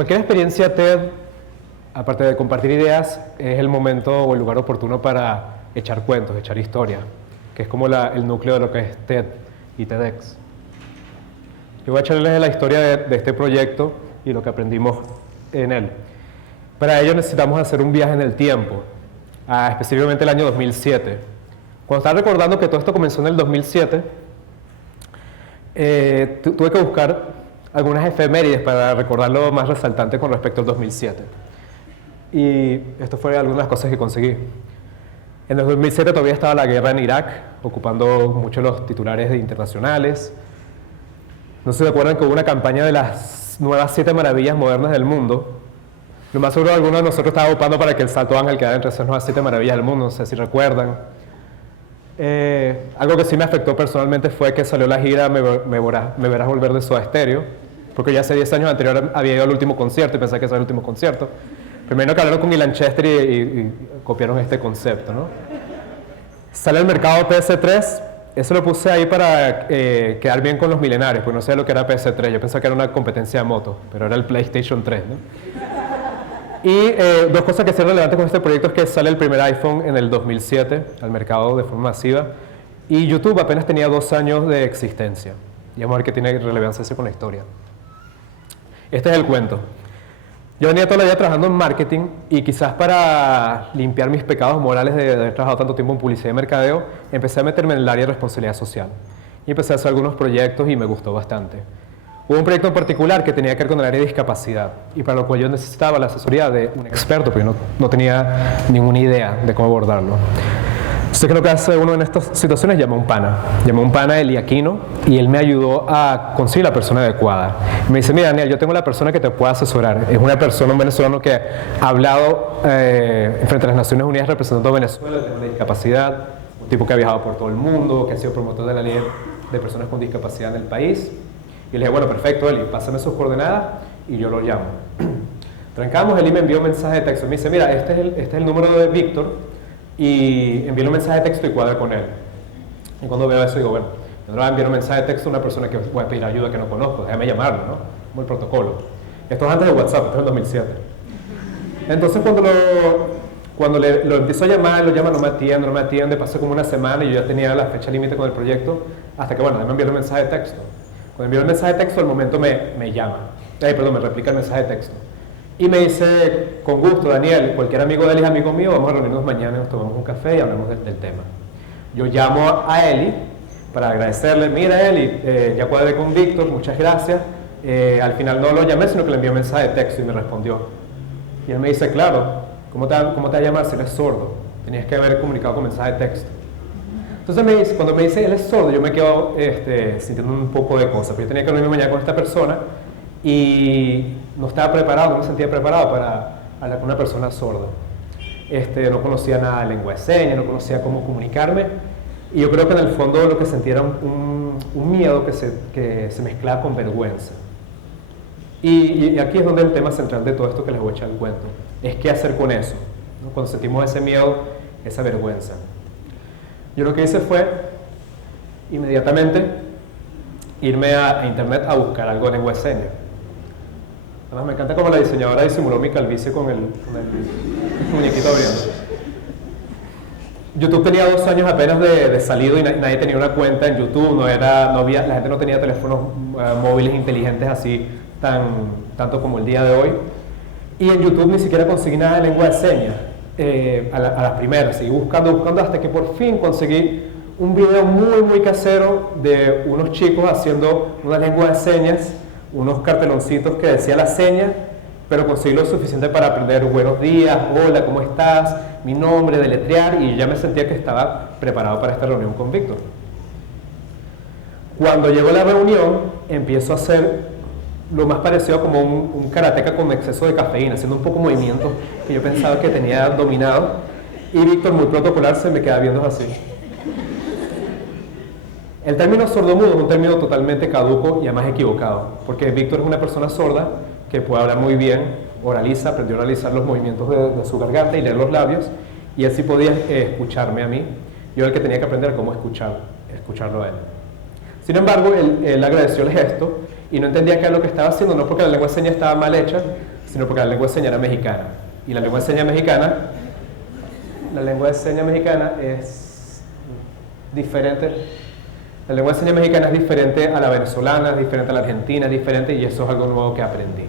Cualquier experiencia TED, aparte de compartir ideas, es el momento o el lugar oportuno para echar cuentos, echar historia, que es como el núcleo de lo que es TED y TEDx. Yo voy a echarles la historia de este proyecto y lo que aprendimos en él. Para ello necesitamos hacer un viaje en el tiempo, específicamente el año 2007. Cuando estaba recordando que todo esto comenzó en el 2007, tuve que buscar algunas efemérides para recordar lo más resaltante con respecto al 2007. Y esto fue algunas de las cosas que conseguí. En el 2007 todavía estaba la guerra en Irak, ocupando muchos los titulares internacionales. No sé si se acuerdan que hubo una campaña de las nuevas 7 maravillas modernas del mundo. Lo más seguro, algunos de nosotros estaban ocupando para que el Salto Ángel quedara entre esas nuevas 7 maravillas del mundo, no sé si recuerdan. Algo que sí me afectó personalmente fue que salió la gira Me Verás Volver de Soda Stereo, porque ya hace 10 años anterior había ido al último concierto y pensé que ese era el último concierto. Primero que hablaron con Ilan Chester y copiaron este concepto, ¿no? Sale al mercado PS3, eso lo puse ahí para quedar bien con los milenarios, porque no sé lo que era PS3, yo pensaba que era una competencia de motos, pero era el PlayStation 3, ¿no? Y dos cosas que son relevantes con este proyecto es que sale el primer iPhone en el 2007 al mercado de forma masiva y YouTube apenas tenía 2 años de existencia. Y vamos a ver qué tiene relevancia eso con la historia. Este es el cuento. Yo venía toda la vida trabajando en marketing y quizás para limpiar mis pecados morales de haber trabajado tanto tiempo en publicidad y mercadeo, empecé a meterme en el área de responsabilidad social. Y empecé a hacer algunos proyectos y me gustó bastante. Hubo un proyecto en particular que tenía que ver con el área de discapacidad y para lo cual yo necesitaba la asesoría de un experto, porque no tenía ninguna idea de cómo abordarlo. Sé que lo que hace uno en estas situaciones es llamar a un pana, Eli Aquino, y él me ayudó a conseguir la persona adecuada. Me dice, mira Daniel, yo tengo la persona que te puede asesorar. Es una persona, un venezolano que ha hablado frente a las Naciones Unidas representando a Venezuela, el tema de discapacidad, un tipo que ha viajado por todo el mundo, que ha sido promotor de la ley de personas con discapacidad en el país. Y le dije, bueno, perfecto, Eli, pásame sus coordenadas y yo lo llamo. Trancamos, Eli me envió un mensaje de texto. Me dice, mira, este es el número de Víctor y envío un mensaje de texto y cuadra con él. Y cuando veo eso digo, bueno, yo no le voy a enviar un mensaje de texto a una persona que voy a pedir ayuda que no conozco, déjame llamarlo, ¿no? Como el protocolo. Esto es antes de WhatsApp, esto es el 2007. Entonces cuando lo empiezo a llamar, no me atiende, pasó como una semana y yo ya tenía la fecha límite con el proyecto, hasta que, bueno, déjame enviar un mensaje de texto. Cuando envío el mensaje de texto, al momento me llama. Me replica el mensaje de texto. Y me dice, con gusto, Daniel, cualquier amigo de él es amigo mío, vamos a reunirnos mañana, nos tomamos un café y hablamos del tema. Yo llamo a Eli para agradecerle, mira Eli, ya cuadré con Víctor, muchas gracias. Al final no lo llamé, sino que le envié un mensaje de texto y me respondió. Y él me dice, claro, ¿cómo te va a llamar si él es sordo? Tenías que haber comunicado con mensaje de texto. Entonces cuando me dice él es sordo, yo me quedo sintiendo un poco de cosas, porque yo tenía que reunirme mañana con esta persona y no estaba preparado, no me sentía preparado para hablar con una persona sorda. No conocía nada de lengua de señas, no conocía cómo comunicarme y yo creo que en el fondo lo que sentía era un miedo que se mezclaba con vergüenza. Y aquí es donde el tema central de todo esto que les voy a echar el cuento, es qué hacer con eso, ¿no? Cuando sentimos ese miedo, esa vergüenza. Yo lo que hice fue inmediatamente irme a internet a buscar algo de lengua de señas. Además me encanta cómo la diseñadora disimuló mi calvicie con el muñequito abriendo. YouTube tenía 2 años apenas de salido y nadie tenía una cuenta en YouTube, la gente no tenía teléfonos móviles inteligentes así tanto como el día de hoy. Y en YouTube ni siquiera conseguí nada de lengua de señas. A las primeras, seguí buscando hasta que por fin conseguí un video muy casero de unos chicos haciendo una lengua de señas, unos carteloncitos que decía la seña, pero conseguí lo suficiente para aprender buenos días, hola, ¿cómo estás?, mi nombre, deletrear, y ya me sentía que estaba preparado para esta reunión con Víctor. Cuando llegó la reunión, empiezo a hacer lo más parecido como un karateca con exceso de cafeína, haciendo un poco movimientos que yo pensaba que tenía dominado, y Víctor, muy protocolar, se me queda viendo así. El término sordomudo es un término totalmente caduco y además equivocado, porque Víctor es una persona sorda que puede hablar muy bien, oraliza, aprendió a oralizar los movimientos de su garganta y leer los labios, y él sí podía escucharme a mí. Yo era el que tenía que aprender cómo escucharlo a él. Sin embargo, él agradeció el gesto y no entendía qué era lo que estaba haciendo, no porque la lengua de señas estaba mal hecha, sino porque la lengua de señas era mexicana. Y la lengua de señas mexicana es diferente. La lengua de señas mexicana es diferente a la venezolana, es diferente a la argentina, es diferente, y eso es algo nuevo que aprendí.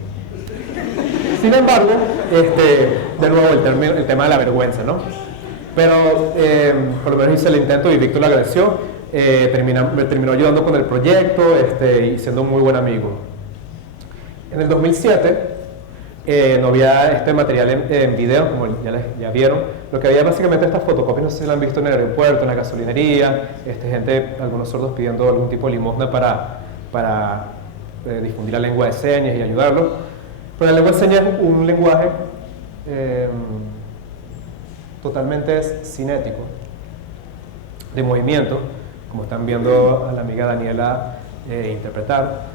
Sin embargo, de nuevo el tema de la vergüenza, ¿no? Pero por lo menos hice el intento y Víctor lo agradeció. Me terminó ayudando con el proyecto y siendo un muy buen amigo. En el 2007 no había este material en video, como ya vieron. Lo que había básicamente estas fotocopias, no sé si lo han visto en el aeropuerto, en la gasolinería, algunos sordos pidiendo algún tipo de limosna para difundir la lengua de señas y ayudarlos. Pero la lengua de señas es un lenguaje totalmente cinético, de movimiento, como están viendo a la amiga Daniela interpretar.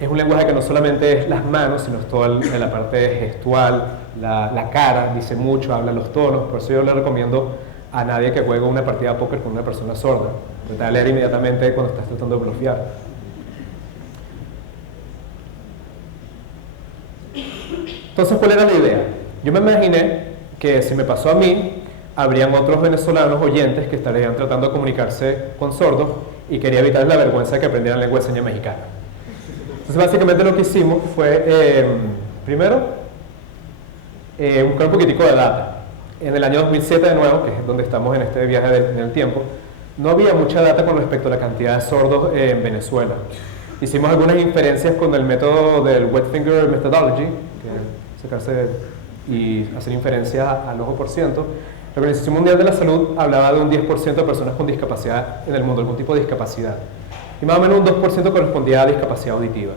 Es un lenguaje que no solamente es las manos, sino es toda la parte gestual, la cara, dice mucho, habla los tonos. Por eso yo le recomiendo a nadie que juegue una partida de póker con una persona sorda. Trata de leer inmediatamente cuando estás tratando de blufear. Entonces, ¿cuál era la idea? Yo me imaginé que si me pasó a mí, habrían otros venezolanos oyentes que estarían tratando de comunicarse con sordos y quería evitar la vergüenza de que aprendieran lengua de señas mexicana. Entonces, básicamente lo que hicimos fue, primero, buscar un poquitico de data. En el año 2007, de nuevo, que es donde estamos en este viaje en el tiempo, no había mucha data con respecto a la cantidad de sordos en Venezuela. Hicimos algunas inferencias con el método del Wet Finger Methodology, que sacarse y hacer inferencias al ojo por ciento. La Organización Mundial de la Salud hablaba de un 10% de personas con discapacidad en el mundo, algún tipo de discapacidad. Y más o menos un 2% correspondía a discapacidad auditiva.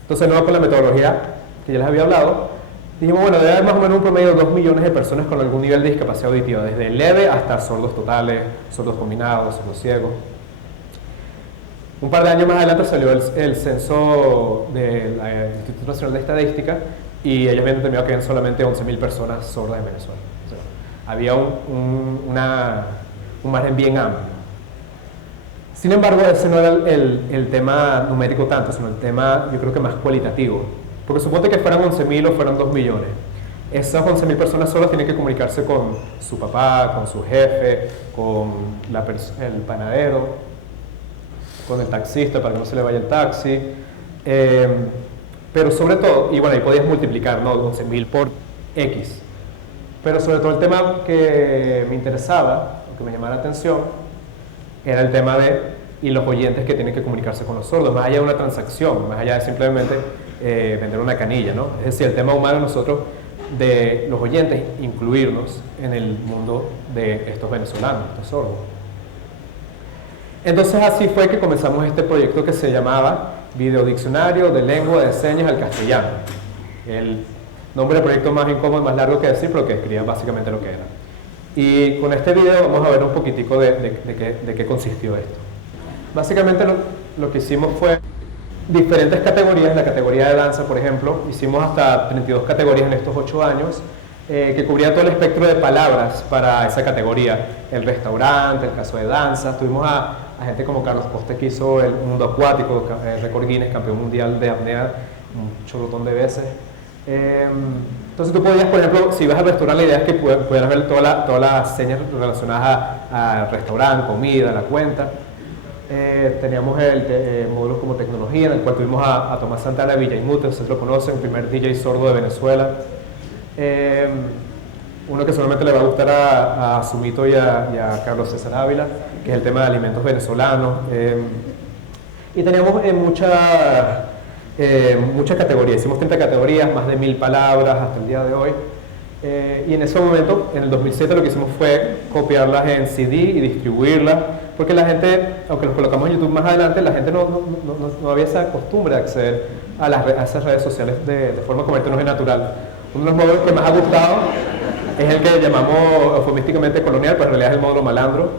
Entonces, no con la metodología que ya les había hablado, dijimos, bueno, debe haber más o menos un promedio de 2 millones de personas con algún nivel de discapacidad auditiva, desde leve hasta sordos totales, sordos combinados, sordos ciegos. Un par de años más adelante salió el censo del Instituto Nacional de Estadística y ellos habían determinado que habían solamente 11.000 personas sordas en Venezuela. O sea, había un margen bien amplio. Sin embargo, ese no era el tema numérico tanto, sino el tema, yo creo que más cualitativo. Porque suponte que fueran 11.000 o fueran 2 millones. Esas 11.000 personas solas tienen que comunicarse con su papá, con su jefe, con el panadero, con el taxista para que no se le vaya el taxi. Pero sobre todo, y bueno, ahí podías multiplicar, ¿no? 11.000 por X. Pero sobre todo el tema que me interesaba, o que me llamaba la atención, era el tema y los oyentes que tienen que comunicarse con los sordos, más allá de una transacción, más allá de simplemente vender una canilla, ¿no? Es decir, el tema humano nosotros, de los oyentes, incluirnos en el mundo de estos venezolanos, estos sordos. Entonces así fue que comenzamos este proyecto que se llamaba Videodiccionario de Lengua de Señas al Castellano. El nombre del proyecto más incómodo y más largo que decir, pero que describía básicamente lo que era. Y con este video vamos a ver un poquitico de qué consistió esto. Básicamente lo que hicimos fue diferentes categorías. La categoría de danza, por ejemplo, hicimos hasta 32 categorías en estos 8 años, que cubría todo el espectro de palabras para esa categoría. El restaurante, el caso de danza. Tuvimos a gente como Carlos Coste, que hizo el mundo acuático, el récord Guinness, campeón mundial de apnea un chorrotón de veces. Entonces tú podías, por ejemplo, si vas al restaurante, la idea es que pudieras ver todas las señas relacionadas al restaurante, comida, la cuenta. Teníamos módulos como tecnología, en el cual tuvimos a Tomás Santana de Villaimute, ustedes lo conocen, el primer DJ sordo de Venezuela. Uno que seguramente le va a gustar a Sumito y a Carlos César Ávila, que es el tema de alimentos venezolanos. Y teníamos muchas categorías, hicimos 30 categorías, más de 1.000 palabras hasta el día de hoy. Y en ese momento, en el 2007, lo que hicimos fue copiarlas en CD y distribuirlas, porque la gente, aunque los colocamos en YouTube más adelante, la gente no había esa costumbre de acceder a esas redes sociales de forma comercial y natural. Uno de los módulos que más ha gustado es el que llamamos eufemísticamente colonial, pero en realidad es el módulo malandro.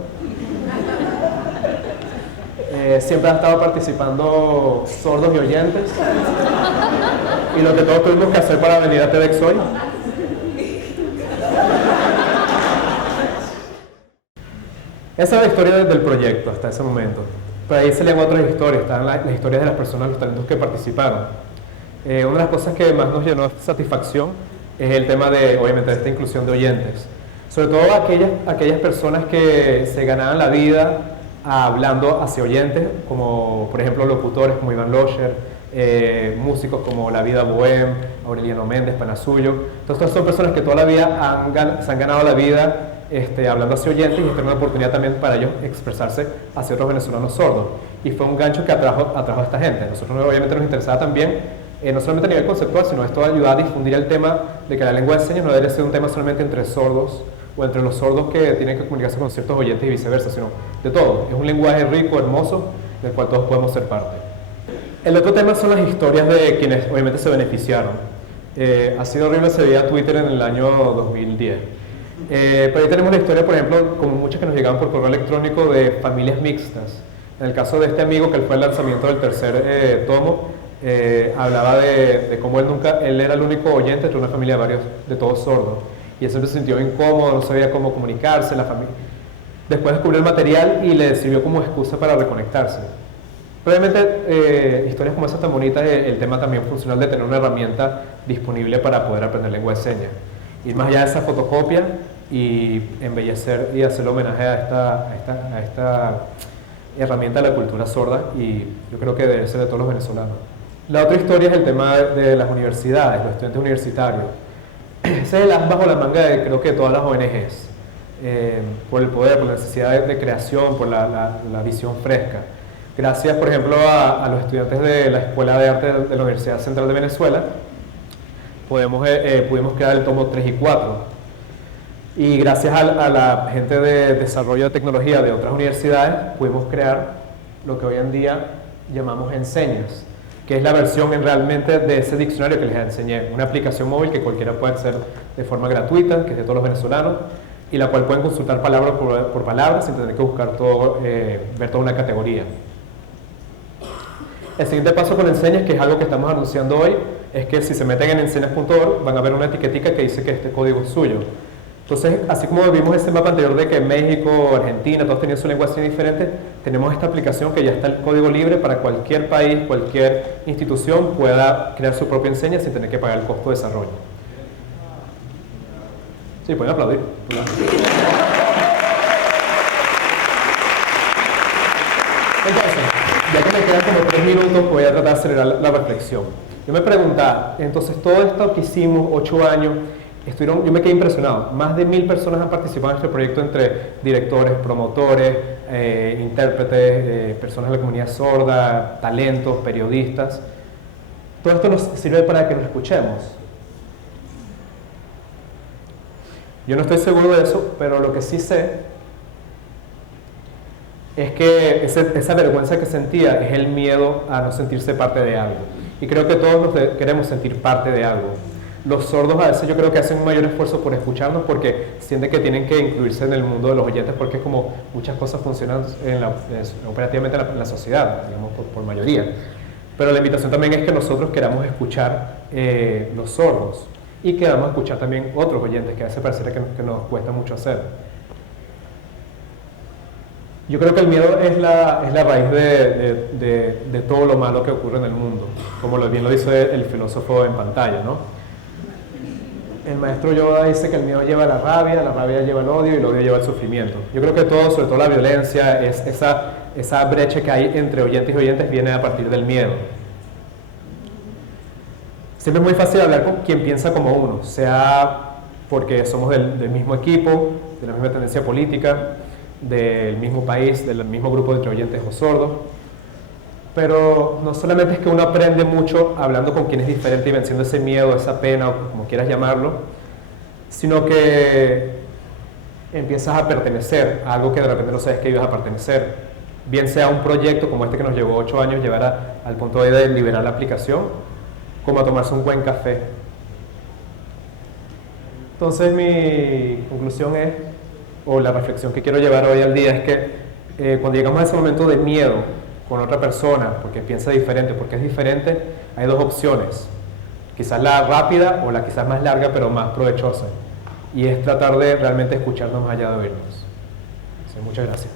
Siempre han estado participando sordos y oyentes, y lo que todos tuvimos que hacer para venir a TEDx hoy. Esa es la historia del proyecto hasta ese momento. Pero ahí se leen otras historias, están las historias de las personas, los talentos que participaron. Una de las cosas que más nos llenó de satisfacción es el tema de, obviamente, de esta inclusión de oyentes. Sobre todo aquellas personas que se ganaban la vida hablando hacia oyentes, como por ejemplo locutores como Iván Locher, músicos como La Vida Bohem, Aureliano Méndez, Panasuyo. Entonces son personas que toda la vida se han ganado la vida hablando hacia oyentes, y esta es una oportunidad también para ellos expresarse hacia otros venezolanos sordos. Y fue un gancho que atrajo a esta gente. Nosotros obviamente nos interesaba también, no solamente a nivel conceptual, sino esto ayuda a difundir el tema de que la lengua de señas no debe ser un tema solamente entre sordos o entre los sordos que tienen que comunicarse con ciertos oyentes y viceversa, sino de todo. Es un lenguaje rico, hermoso, del cual todos podemos ser parte. El otro tema son las historias de quienes obviamente se beneficiaron. Ha sido horrible ese día Twitter en el año 2010. Pero ahí tenemos la historia, por ejemplo, como muchas que nos llegaban por correo electrónico, de familias mixtas. En el caso de este amigo, que fue el lanzamiento del tercer tomo, hablaba de cómo él era el único oyente entre una familia de todos sordos. Y él siempre se sintió incómodo, no sabía cómo comunicarse, la familia. Después descubrió el material y le sirvió como excusa para reconectarse. Obviamente, historias como esas tan bonitas, el tema también funcional de tener una herramienta disponible para poder aprender lengua de señas. Ir más allá de esa fotocopia y embellecer y hacer homenaje a esta herramienta de la cultura sorda, y yo creo que debe ser de todos los venezolanos. La otra historia es el tema de las universidades, los estudiantes universitarios. Ese es el as bajo la manga de, creo que, todas las ONGs, por el poder, por la necesidad de creación, por la visión fresca. Gracias, por ejemplo, a los estudiantes de la Escuela de Arte de la Universidad Central de Venezuela, pudimos crear el tomo 3 y 4. Y gracias a la gente de desarrollo de tecnología de otras universidades, pudimos crear lo que hoy en día llamamos Enseñas, que es la versión realmente de ese diccionario que les enseñé, una aplicación móvil que cualquiera puede hacer de forma gratuita, que es de todos los venezolanos, y la cual pueden consultar palabra por palabra sin tener que buscar todo, ver toda una categoría. El siguiente paso con Enseñas, que es algo que estamos anunciando hoy, es que si se meten en enseñas.org van a ver una etiquetica que dice que este código es suyo. Entonces, así como vimos ese mapa anterior de que México, Argentina, todos tenían su lengua diferente, tenemos esta aplicación que ya está el código libre para cualquier país, cualquier institución pueda crear su propia enseña sin tener que pagar el costo de desarrollo. Sí, pueden aplaudir. Entonces, ya que me quedan como 3 minutos, voy a tratar de acelerar la reflexión. Yo me preguntaba, entonces todo esto que hicimos, 8 años, yo me quedé impresionado. Más de 1000 personas han participado en este proyecto, entre directores, promotores, intérpretes, personas de la comunidad sorda, talentos, periodistas. Todo esto nos sirve para que nos escuchemos. Yo no estoy seguro de eso, pero lo que sí sé es que esa vergüenza que sentía es el miedo a no sentirse parte de algo. Y creo que todos queremos sentir parte de algo. Los sordos a veces yo creo que hacen un mayor esfuerzo por escucharnos porque sienten que tienen que incluirse en el mundo de los oyentes, porque es como muchas cosas funcionan operativamente en la sociedad, digamos, por mayoría. Pero la invitación también es que nosotros queramos escuchar los sordos y queramos escuchar también otros oyentes, que a veces pareciera que nos cuesta mucho hacer. Yo creo que el miedo es la raíz de todo lo malo que ocurre en el mundo, como bien lo dice el filósofo en pantalla, ¿no? El maestro Yoda dice que el miedo lleva a la rabia lleva al odio y el odio lleva al sufrimiento. Yo creo que todo, sobre todo la violencia, esa brecha que hay entre oyentes y oyentes viene a partir del miedo. Siempre es muy fácil hablar con quien piensa como uno, sea porque somos del mismo equipo, de la misma tendencia política, del mismo país, del mismo grupo entre oyentes o sordos. Pero no solamente es que uno aprende mucho hablando con quien es diferente y venciendo ese miedo, esa pena, o como quieras llamarlo, sino que empiezas a pertenecer a algo que de repente no sabes que ibas a pertenecer. Bien sea un proyecto como este que nos llevó 8 años llevar al punto de liberar la aplicación, como a tomarse un buen café. Entonces mi conclusión es, o la reflexión que quiero llevar hoy al día, es que cuando llegamos a ese momento de miedo con otra persona, porque piensa diferente, porque es diferente, hay dos opciones. Quizás la rápida o la quizás más larga, pero más provechosa. Y es tratar de realmente escucharnos más allá de oírnos. Sí, muchas gracias.